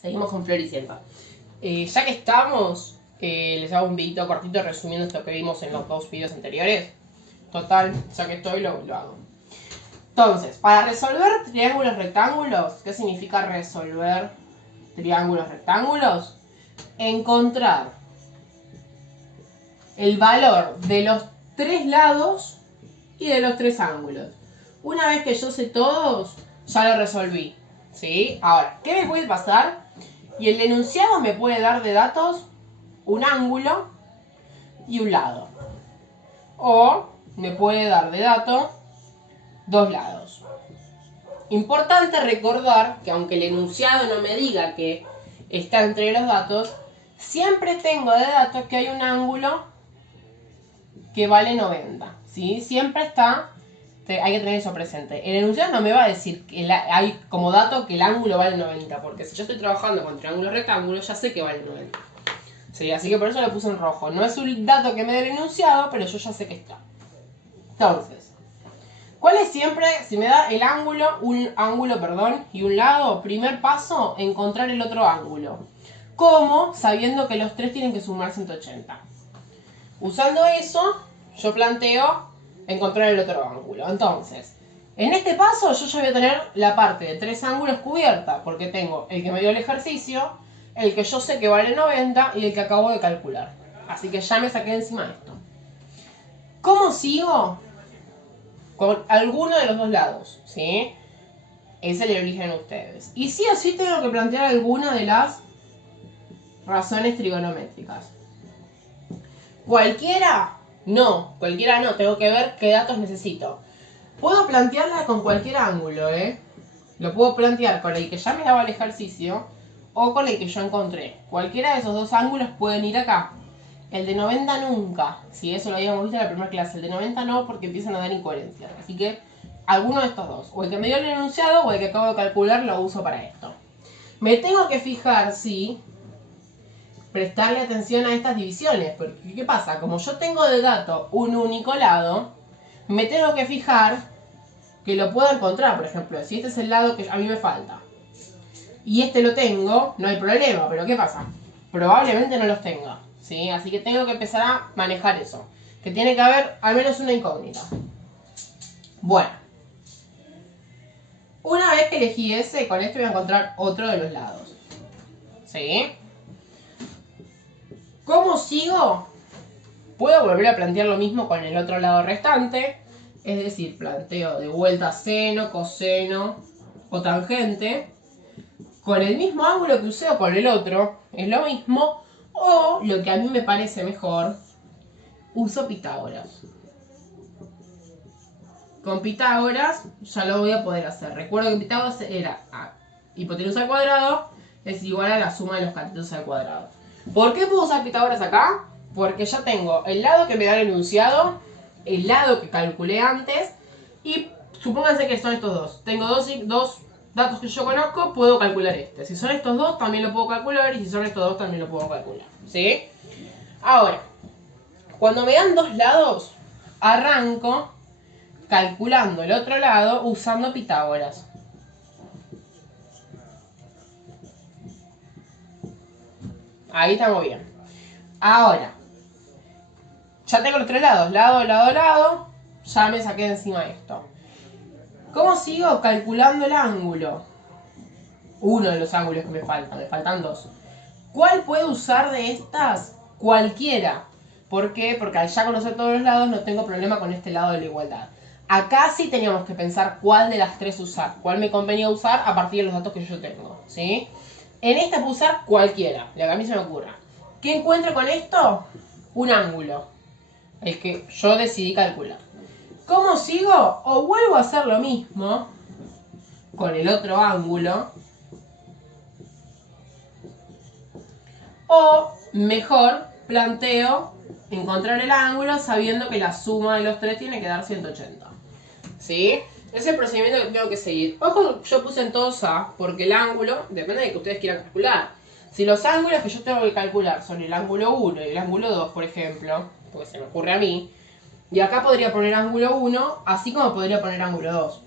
Seguimos con Floricienta. Ya que estamos, les hago un videito cortito resumiendo esto que vimos en los dos videos anteriores. Total, ya que estoy, lo hago. Entonces, para resolver triángulos rectángulos, ¿qué significa resolver triángulos rectángulos? Encontrar el valor de los tres lados y de los tres ángulos. Una vez que yo sé todos, ya lo resolví. ¿Sí? Ahora, ¿qué me puede pasar? Y el enunciado me puede dar de datos un ángulo y un lado. O me puede dar de dato dos lados. Importante recordar que aunque el enunciado no me diga que está entre los datos, siempre tengo de datos que hay un ángulo que vale 90. ¿Sí? Siempre está, hay que tener eso presente. El enunciado no me va a decir que hay como dato que el ángulo vale 90, porque si yo estoy trabajando con triángulos rectángulos, ya sé que vale 90. Sí, así que por eso lo puse en rojo. No es un dato que me dé el enunciado, pero yo ya sé que está. Entonces, ¿cuál es siempre, si me da el ángulo, y un lado? Primer paso, encontrar el otro ángulo. ¿Cómo? Sabiendo que los tres tienen que sumar 180. Usando eso, yo planteo encontrar el otro ángulo. Entonces, en este paso yo ya voy a tener la parte de tres ángulos cubierta, porque tengo el que me dio el ejercicio, el que yo sé que vale 90 y el que acabo de calcular. Así que ya me saqué encima esto. ¿Cómo sigo? Con alguno de los dos lados, ¿sí? Ese le eligen ustedes. Y sí o sí tengo que plantear alguna de las razones trigonométricas. ¿Cualquiera? No, cualquiera no. Tengo que ver qué datos necesito. Puedo plantearla con cualquier ángulo, ¿eh? Lo puedo plantear con el que ya me daba el ejercicio o con el que yo encontré. Cualquiera de esos dos ángulos pueden ir acá. El de 90 nunca. Si eso lo habíamos visto en la primera clase. El de 90 no, porque empiezan a dar incoherencias. Así que alguno de estos dos. O el que me dio el enunciado o el que acabo de calcular lo uso para esto. Me tengo que fijar si prestarle atención a estas divisiones. Porque ¿qué pasa? Como yo tengo de dato un único lado, me tengo que fijar que lo puedo encontrar. Por ejemplo, si este es el lado que a mí me falta y este lo tengo, no hay problema. Pero ¿qué pasa? Probablemente no los tenga. ¿Sí? Así que tengo que empezar a manejar eso. Que tiene que haber al menos una incógnita. Bueno. Una vez que elegí ese, con esto voy a encontrar otro de los lados. ¿Sí? ¿Cómo sigo? Puedo volver a plantear lo mismo con el otro lado restante. Es decir, planteo de vuelta seno, coseno o tangente. Con el mismo ángulo que usé o con el otro. Es lo mismo. O, lo que a mí me parece mejor, uso Pitágoras. Con Pitágoras ya lo voy a poder hacer. Recuerdo que Pitágoras era hipotenusa al cuadrado es igual a la suma de los catetos al cuadrado. ¿Por qué puedo usar Pitágoras acá? Porque ya tengo el lado que me da el enunciado, el lado que calculé antes, y supónganse que son estos dos. Tengo dos datos que yo conozco, puedo calcular este. Si son estos dos, también lo puedo calcular, y si son estos dos, también lo puedo calcular. ¿Sí? Ahora, cuando me dan dos lados, arranco calculando el otro lado usando Pitágoras. Ahí estamos bien. Ahora, ya tengo los tres lados, lado, lado, lado. Ya me saqué de encima esto. ¿Cómo sigo? Calculando el ángulo. Uno de los ángulos que me faltan dos. ¿Cuál puedo usar de estas? Cualquiera. ¿Por qué? Porque al ya conocer todos los lados no tengo problema con este lado de la igualdad. Acá sí teníamos que pensar cuál de las tres usar. Cuál me convenía usar a partir de los datos que yo tengo. ¿Sí? En esta puedo usar cualquiera, la que a mí se me ocurra. ¿Qué encuentro con esto? Un ángulo. El que yo decidí calcular. ¿Cómo sigo? O vuelvo a hacer lo mismo con el otro ángulo. O mejor, planteo encontrar el ángulo sabiendo que la suma de los tres tiene que dar 180. ¿Sí? Es el procedimiento que tengo que seguir. Ojo, yo puse en todos A, porque el ángulo depende de que ustedes quieran calcular. Si los ángulos que yo tengo que calcular son el ángulo 1 y el ángulo 2, por ejemplo, porque se me ocurre a mí, y acá podría poner ángulo 1, así como podría poner ángulo 2.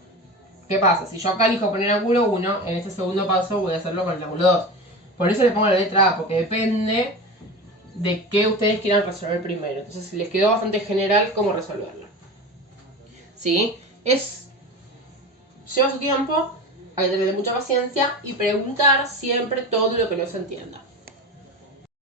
¿Qué pasa? Si yo acá elijo poner ángulo 1, en este segundo paso voy a hacerlo con el ángulo 2. Por eso les pongo la letra A, porque depende de qué ustedes quieran resolver primero. Entonces les quedó bastante general cómo resolverlo. ¿Sí? Lleva su tiempo, hay que tener mucha paciencia y preguntar siempre todo lo que no se entienda.